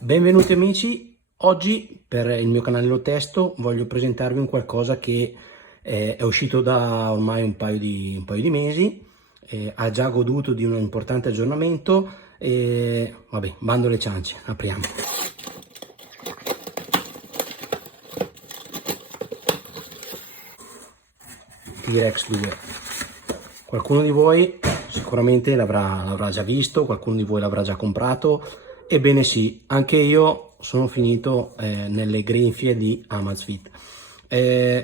Benvenuti amici, oggi per il mio canale Lo Testo voglio presentarvi un qualcosa che è uscito da ormai un paio di mesi, ha già goduto di un importante aggiornamento e vabbè, bando alle ciance, apriamo. T-Rex 2. Qualcuno di voi sicuramente l'avrà già visto, qualcuno di voi l'avrà già comprato. Ebbene sì, anche io sono finito nelle grinfie di Amazfit.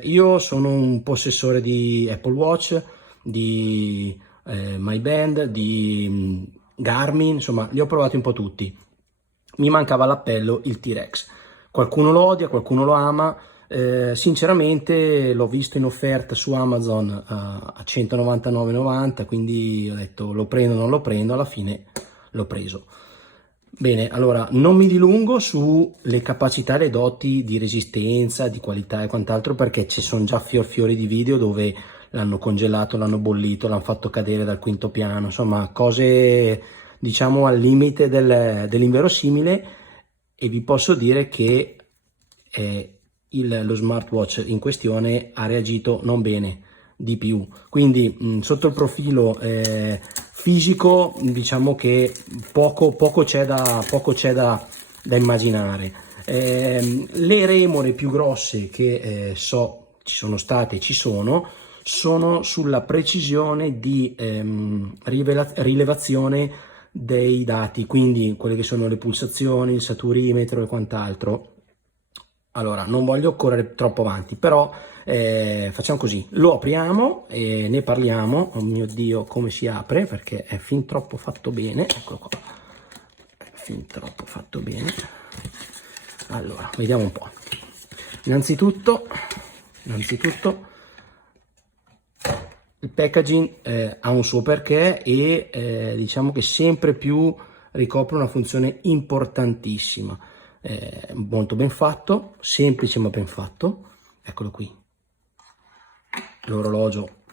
Io sono un possessore di Apple Watch, di My Band, di Garmin, insomma li ho provati un po' tutti. Mi mancava l'appello, il T-Rex. Qualcuno lo odia, qualcuno lo ama. Sinceramente l'ho visto in offerta su Amazon a 199,90, quindi ho detto lo prendo o non lo prendo, alla fine l'ho preso. Bene, allora non mi dilungo sulle capacità e le doti di resistenza, di qualità e quant'altro, perché ci sono già fiori di video dove l'hanno congelato, l'hanno bollito, l'hanno fatto cadere dal quinto piano, insomma cose diciamo al limite dell'inverosimile, e vi posso dire che lo smartwatch in questione ha reagito non bene, di più. Quindi sotto il profilo fisico diciamo che poco c'è da immaginare. Le remore più grosse che so ci sono state e ci sono sulla precisione di rilevazione dei dati, quindi quelle che sono le pulsazioni, il saturimetro e quant'altro. Allora, non voglio correre troppo avanti, però facciamo così, lo apriamo e ne parliamo. Oh mio Dio, come si apre, perché è fin troppo fatto bene. Eccolo qua, è fin troppo fatto bene. Allora, vediamo un po'. Innanzitutto il packaging ha un suo perché e diciamo che sempre più ricopre una funzione importantissima. Molto ben fatto, semplice ma ben fatto. Eccolo qui, l'orologio,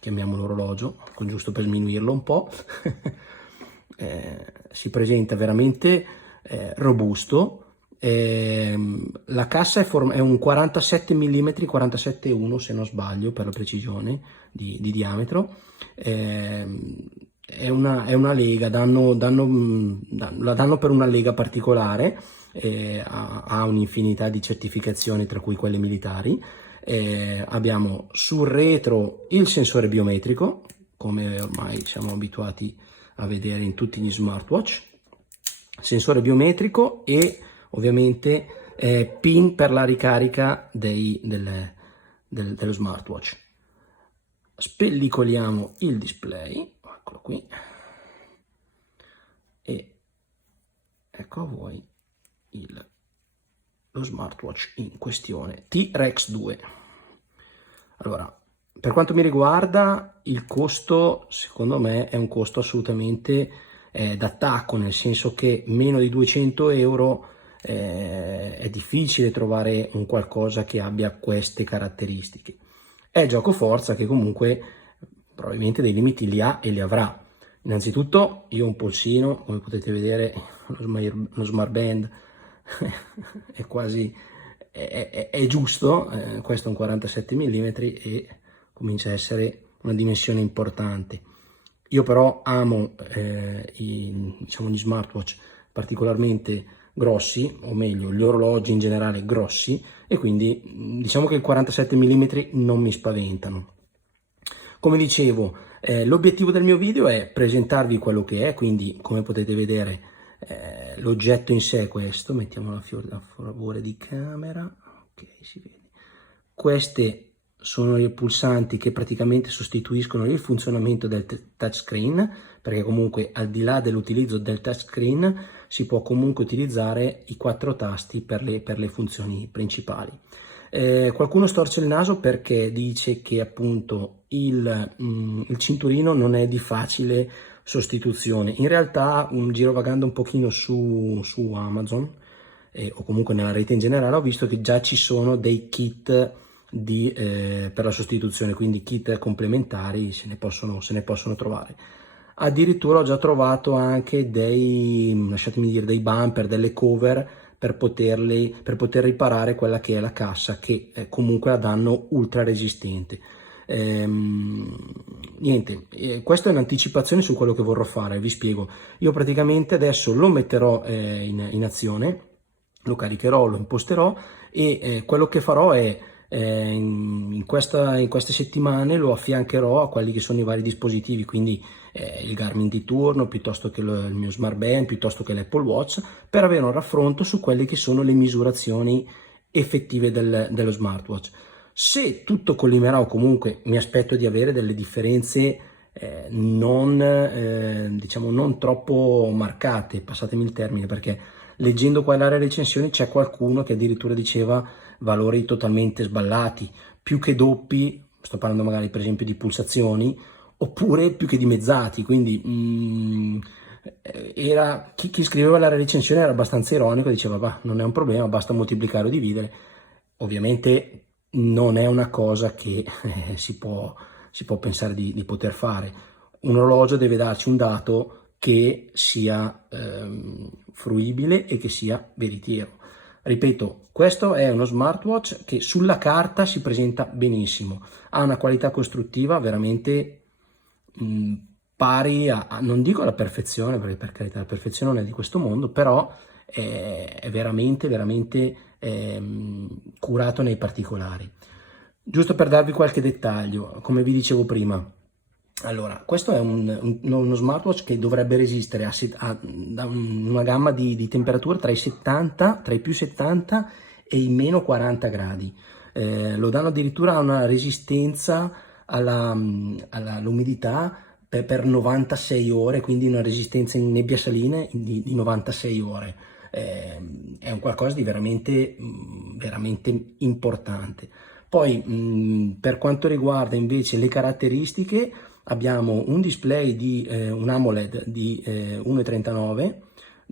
chiamiamolo orologio, giusto per sminuirlo un po'. Si presenta veramente robusto. La cassa è un 47 mm, 47,1 se non sbaglio per la precisione di diametro. È una lega, la danno per una lega particolare, ha un'infinità di certificazioni tra cui quelle militari. Abbiamo sul retro il sensore biometrico, come ormai siamo abituati a vedere in tutti gli smartwatch, sensore biometrico e ovviamente pin per la ricarica dello smartwatch. Spellicoliamo il display, eccolo qui, e ecco a voi lo smartwatch in questione, T-Rex 2. Allora, per quanto mi riguarda, il costo secondo me è un costo assolutamente d'attacco, nel senso che meno di 200 euro è difficile trovare un qualcosa che abbia queste caratteristiche. È gioco forza che comunque probabilmente dei limiti li ha e li avrà. Innanzitutto io ho un polsino, come potete vedere lo Smart Band è quasi è giusto, questo è un 47 mm e comincia a essere una dimensione importante. Io però amo diciamo, gli smartwatch particolarmente grossi, o meglio gli orologi in generale grossi, e quindi diciamo che il 47 mm non mi spaventano. Come dicevo, l'obiettivo del mio video è presentarvi quello che è, quindi come potete vedere l'oggetto in sé è questo, mettiamolo a favore di camera, ok, si vede. Queste sono i pulsanti che praticamente sostituiscono il funzionamento del touchscreen, perché comunque al di là dell'utilizzo del touchscreen si può comunque utilizzare i 4 tasti per le funzioni principali. Qualcuno storce il naso perché dice che appunto il cinturino non è di facile sostituzione. In realtà, girovagando un pochino su Amazon o comunque nella rete in generale, ho visto che già ci sono dei kit per la sostituzione, quindi kit complementari se ne possono trovare. addirittura ho già trovato anche lasciatemi dire, dei bumper, delle cover per poter riparare quella che è la cassa, che comunque la danno ultra resistente. Niente, questo è un'anticipazione su quello che vorrò fare, vi spiego. Io praticamente adesso lo metterò in azione, lo caricherò, lo imposterò e quello che farò è in queste settimane lo affiancherò a quelli che sono i vari dispositivi, quindi il Garmin di turno, piuttosto che il mio Smart Band, piuttosto che l'Apple Watch, per avere un raffronto su quelle che sono le misurazioni effettive dello smartwatch. Se tutto collimerà, o comunque mi aspetto di avere delle differenze diciamo non troppo marcate, passatemi il termine, perché leggendo qua le recensioni c'è qualcuno che addirittura diceva valori totalmente sballati, più che doppi, sto parlando magari per esempio di pulsazioni, oppure più che dimezzati, quindi chi scriveva la recensione era abbastanza ironico, diceva bah, non è un problema, basta moltiplicare o dividere. Ovviamente non è una cosa che si può pensare di poter fare. Un orologio deve darci un dato che sia fruibile e che sia veritiero. Ripeto, questo è uno smartwatch che sulla carta si presenta benissimo, ha una qualità costruttiva veramente pari non dico alla perfezione, perché per carità la perfezione non è di questo mondo, però è veramente, veramente curato nei particolari. Giusto per darvi qualche dettaglio, come vi dicevo prima, allora, questo è uno smartwatch che dovrebbe resistere a una gamma di temperature tra i più 70 e i meno 40 gradi. Lo danno addirittura a una resistenza all'umidità per 96 ore, quindi una resistenza in nebbia saline di 96 ore. È un qualcosa di veramente, veramente importante. Poi, per quanto riguarda invece le caratteristiche, abbiamo un display un AMOLED di 1,39,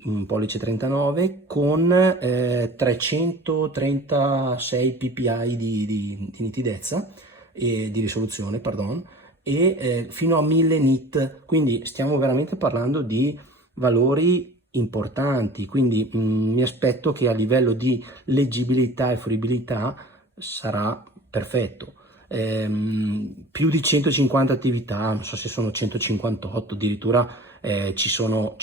un pollice 39 con 336 ppi di nitidezza e di risoluzione, pardon, e fino a 1000 nit, quindi stiamo veramente parlando di valori importanti, quindi mi aspetto che a livello di leggibilità e fruibilità sarà perfetto. Più di 150 attività, non so se sono 158, addirittura ci sono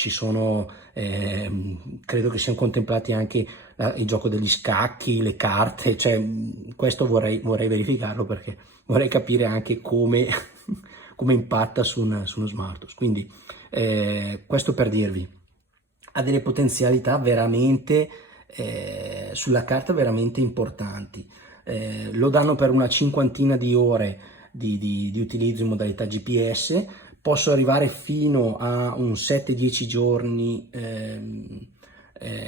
credo che siano contemplati anche il gioco degli scacchi, le carte, cioè questo vorrei verificarlo, perché vorrei capire anche come, come impatta su uno smartwatch. Quindi questo per dirvi, ha delle potenzialità veramente sulla carta veramente importanti. Lo danno per una cinquantina di ore di utilizzo in modalità GPS, posso arrivare fino a un 7-10 giorni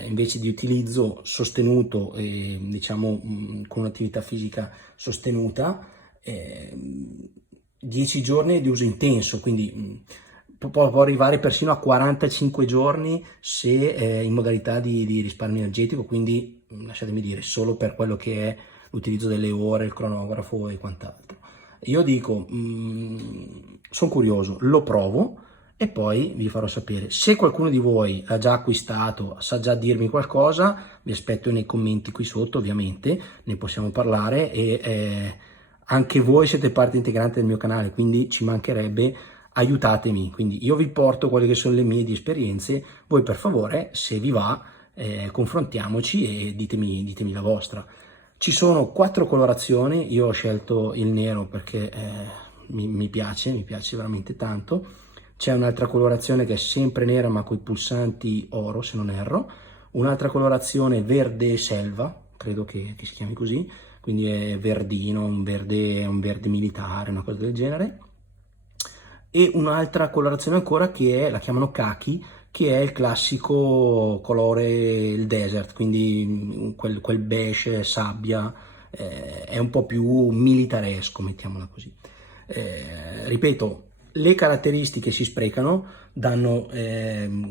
invece di utilizzo sostenuto, diciamo con un'attività fisica sostenuta, 10 giorni di uso intenso, quindi può arrivare persino a 45 giorni se in modalità di risparmio energetico, quindi lasciatemi dire, solo per quello che è l'utilizzo delle ore, il cronografo e quant'altro. Io dico, sono curioso, lo provo e poi vi farò sapere. Se qualcuno di voi ha già acquistato, sa già dirmi qualcosa, vi aspetto nei commenti qui sotto, ovviamente, ne possiamo parlare e anche voi siete parte integrante del mio canale, quindi ci mancherebbe, aiutatemi. Quindi io vi porto quelle che sono le mie esperienze, voi per favore, se vi va, confrontiamoci e ditemi la vostra. Ci sono 4 colorazioni, io ho scelto il nero perché mi piace veramente tanto. C'è un'altra colorazione che è sempre nera ma con i pulsanti oro, se non erro, un'altra colorazione verde selva, credo che si chiami così, quindi è verdino, un verde militare, una cosa del genere, e un'altra colorazione ancora che è, la chiamano khaki, che è il classico colore, il desert, quindi quel beige sabbia, è un po' più militaresco, mettiamola così. Ripeto, le caratteristiche si sprecano,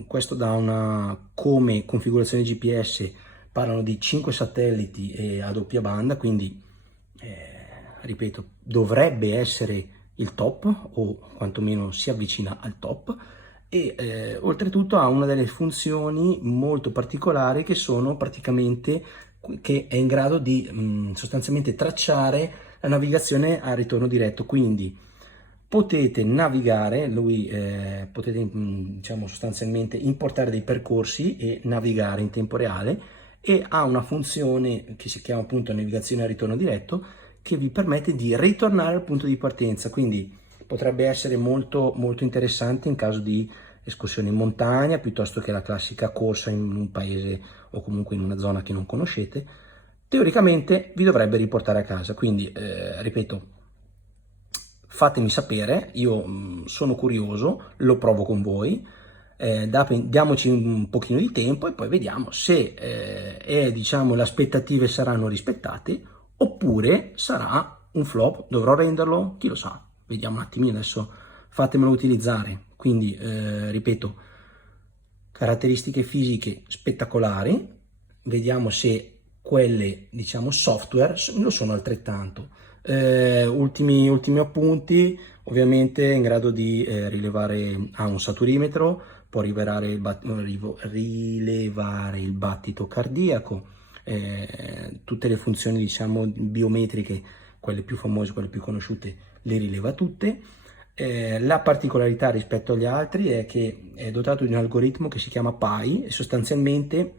questo da una, come configurazione GPS parlano di 5 satelliti a doppia banda, quindi ripeto, dovrebbe essere il top, o quantomeno si avvicina al top, e oltretutto ha una delle funzioni molto particolari che sono praticamente che è in grado di sostanzialmente tracciare la navigazione a ritorno diretto, quindi potete navigare, potete diciamo sostanzialmente importare dei percorsi e navigare in tempo reale, e ha una funzione che si chiama appunto navigazione a ritorno diretto, che vi permette di ritornare al punto di partenza, quindi potrebbe essere molto molto interessante in caso di escursione in montagna, piuttosto che la classica corsa in un paese o comunque in una zona che non conoscete. Teoricamente vi dovrebbe riportare a casa, quindi ripeto, fatemi sapere, io sono curioso, lo provo con voi, diamoci un pochino di tempo e poi vediamo se diciamo, le aspettative saranno rispettate oppure sarà un flop, dovrò renderlo, chi lo sa, vediamo un attimino adesso, fatemelo utilizzare, quindi ripeto, caratteristiche fisiche spettacolari, vediamo se quelle diciamo software lo sono altrettanto. Ultimi appunti, ovviamente è in grado di rilevare, ha un saturimetro, può rilevare rilevare il battito cardiaco, tutte le funzioni diciamo biometriche, quelle più famose, quelle più conosciute, le rileva tutte. La particolarità rispetto agli altri è che è dotato di un algoritmo che si chiama Pi e sostanzialmente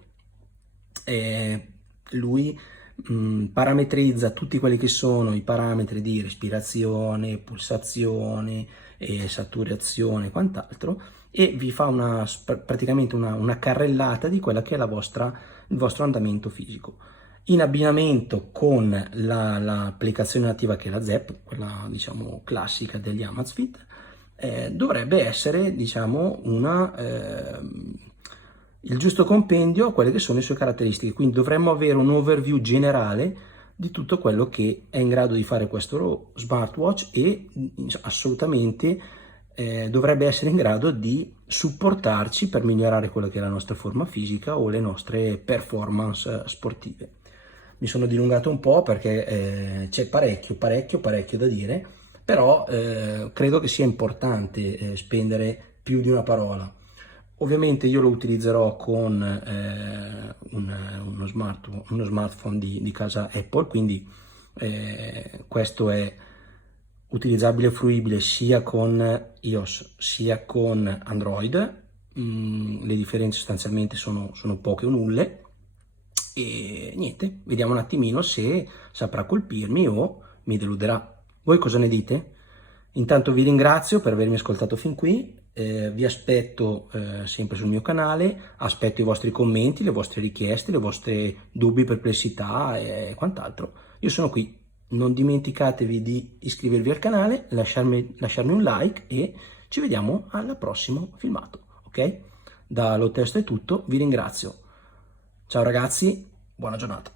lui parametrizza tutti quelli che sono i parametri di respirazione, pulsazione, saturazione e quant'altro, e vi fa praticamente una carrellata di quella che è il vostro andamento fisico. In abbinamento con l'applicazione nativa che è la ZEP, quella diciamo classica degli Amazfit, dovrebbe essere diciamo il giusto compendio a quelle che sono le sue caratteristiche, quindi dovremmo avere un overview generale di tutto quello che è in grado di fare questo smartwatch e assolutamente dovrebbe essere in grado di supportarci per migliorare quella che è la nostra forma fisica o le nostre performance sportive. Mi sono dilungato un po' perché c'è parecchio da dire, però credo che sia importante spendere più di una parola. Ovviamente io lo utilizzerò con uno smartphone di casa Apple, quindi questo è utilizzabile e fruibile sia con iOS sia con Android. Le differenze sostanzialmente sono poche o nulle, e niente, vediamo un attimino se saprà colpirmi o mi deluderà. Voi cosa ne dite? Intanto vi ringrazio per avermi ascoltato fin qui, vi aspetto sempre sul mio canale, aspetto i vostri commenti, le vostre richieste, le vostre dubbi, perplessità e quant'altro. Io sono qui, non dimenticatevi di iscrivervi al canale, lasciarmi un like e ci vediamo al prossimo filmato, ok? Da Low Testo è tutto, vi ringrazio. Ciao ragazzi, buona giornata.